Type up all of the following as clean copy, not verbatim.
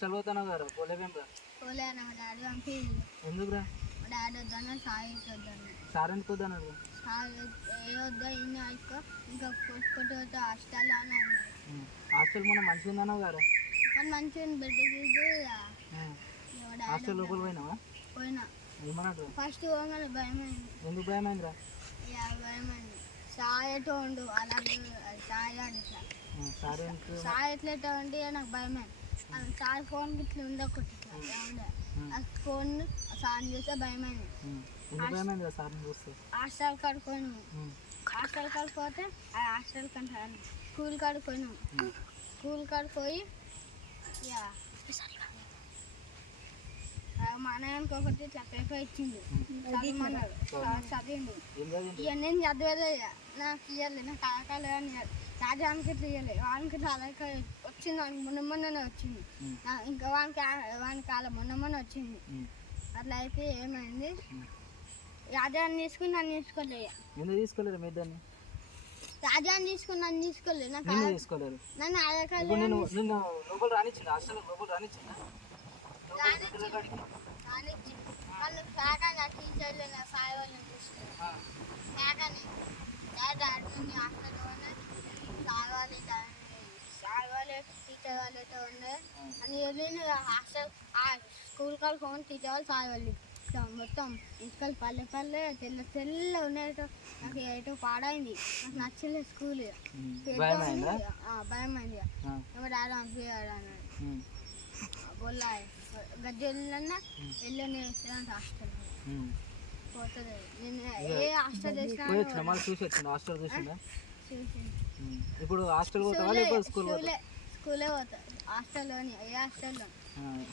చదువుతున్నావు కదా పోలేవేంరా? పోలేనా మా డాడీ పంపించిండు. ఎందుకురా? మా డాడీ వద్దన్న సాయి వద్దన్న. సార్ ఎందుకు వద్దన్నాడు? సాయి ఏ వద్దా ఇన్ని అయిపో ఇంకా కొట్టుకుంటూ పోతే హాస్టల్ అని అన్నాడు. హాస్టల్ మొన్న మంచిగా ఉందన్నావు కదా? కానీ మంచిగా బెడ్ తీసి మా డాడీ హాస్టల్ లోపల పోయినావా? పోయినా. ఏమన్నాడు? ఫస్ట్ పోగానే భయమైంది. ఎందుకు భయమైందిరా? ఇక భయమైంది. సాయి ఎటో ఉండు అలాగే సాయి గారు ఇట్లా సార్ ఎందుకు? సాయి ఎట్లా ఉంటే నాకు భయమైంది. సాయి ఫోన్ ఇట్లా ఉంది ఒకటి ఇట్లా ఉండే ఆ ఫోన్ సార్ చూస్తే భయమైంది. ఎందుకు భయమైందిరా సార్ని చూస్తే? హాస్టల్ కాడికి పోయినాము. హాస్టల్ కాడికి పోతే ఆ హాస్టల్ కంటే స్కూల్ కాడికి పోయినాము. స్కూల్ కాడికి పోయి మా అన్నయ్యకి ఒకటి ఇట్లా పేపర్ ఇచ్చిండు. చదవమన్నాడు. చదివిండు. ఇక నేను చదివేదే నాకు ఇవ్వలేదు. నాకు కాకాలు అని రాజానికి ఇట్లా ఇవ్వలేదు. వానికి ఇట్లా అలాగే వచ్చింది. వానికి మొన్ననే వచ్చింది. ఇంకా వానికి అలా మొన్న వచ్చింది. అట్లా అయితే ఏమైంది, రాజాని తీసుకుని నన్ను తీసుకోలేదు. ఎందుకు తీసుకోలేదు? మీ ఇద్దరిని రాజాని తీసుకుని నన్ను తీసుకోలేదు. నాకు తీసుకోలేదు. నన్ను అడగలేదు. నిన్ను లోపల రానిచ్చింది? హాస్టల్ లోపల రానిచ్చిందా? రానిచ్చి వాళ్ళు ఫ్యాకని ఆ టీచర్లు నా సాయి వాళ్ళని చూసుకున్నారు. ఫ్యాకని డాడీ హాస్టల్లోనే సాయి వాళ్ళు టీచర్ వాళ్ళు అయితే ఉండే అని వెళ్ళి hostel school call phone teacher వాళ్ళు సాయి వాళ్ళు మొత్తం ఇంటికి పల్లె తెల్ల ఉన్నాయి. నాకు ఎటో పాడైంది. నాకు నచ్చలేదు స్కూల్. భయమైంది. ఎవరు డాడీ పంపించాడు అన్నాడు. బొల్లా గజ్జెళ్ళన్నా వెళ్ళని వేస్తాను హాస్టల్ పోతుంది. నేను ఏ హాస్టల్ వేసినా చూసి వచ్చింది. హాస్టల్ చూసిందా? చూసి ఇప్పుడు హాస్టల్ పోతావా లేకపోతే స్కూలే పోతా. హాస్టల్లోని ఏ హాస్టల్లో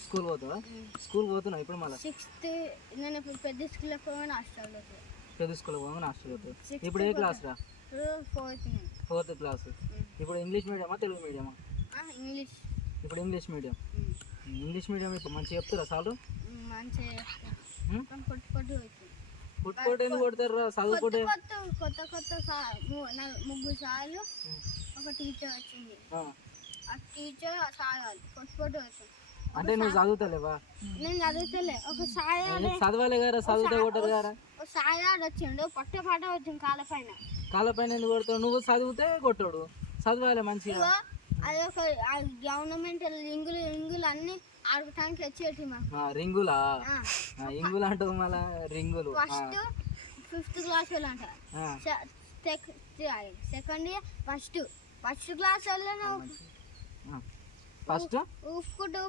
స్కూల్ పోతావా? స్కూల్ పోతున్నావు ఇప్పుడు? మళ్ళీ 6th నేను ఇప్పుడు పెద్ద స్కూల్లో పోగానే హాస్టల్లో పెద్ద స్కూల్ పోగానే హాస్టల్ పోతావు. ఇప్పుడు ఏ క్లాస్ రా? 4th class. ఇప్పుడు ఇంగ్లీష్ మీడియమా తెలుగు మీడియమా? ఇంగ్లీష్. ఇప్పుడు ఇంగ్లీష్ మీడియం. ఇంగ్లీష్ మీడియం ఇప్పుడు మంచిగా చెప్తారా సార్లు? మంచిగా పుట్టుకోట ఎందుకు కొడతారు? చదువుకుంటే కొత్త 3 సార్లు ఒక టీచర్ వచ్చింది. ఆ టీచర్ సార్ కొట్టుకోటు వచ్చింది. అంటే నువ్వు చదువుతలేవా? నేను చదువుతలే. ఒక సాయి చదవాలి కదా, చదువుతా కొట్టరు కదా. ఒక సాయి వచ్చిండు. పాట వచ్చింది కాళ్ళపైన ఎందుకు కొడతావు? నువ్వు చదివితే కొట్టాడు. చదవాలి మంచిగా. అది ఒక గవర్నమెంట్ రింగులు అన్ని ఆడటానికి వచ్చేటి మాకు. రింగులా? ఇంగులు అంటావు మళ్ళా? రింగులు ఫస్ట్ 5th క్లాస్ వాళ్ళు అంట. సెకండ్ ఇయర్ ఫస్ట్ క్లాస్ వాళ్ళు ఫస్ట్ ఉప్పుకుంటూ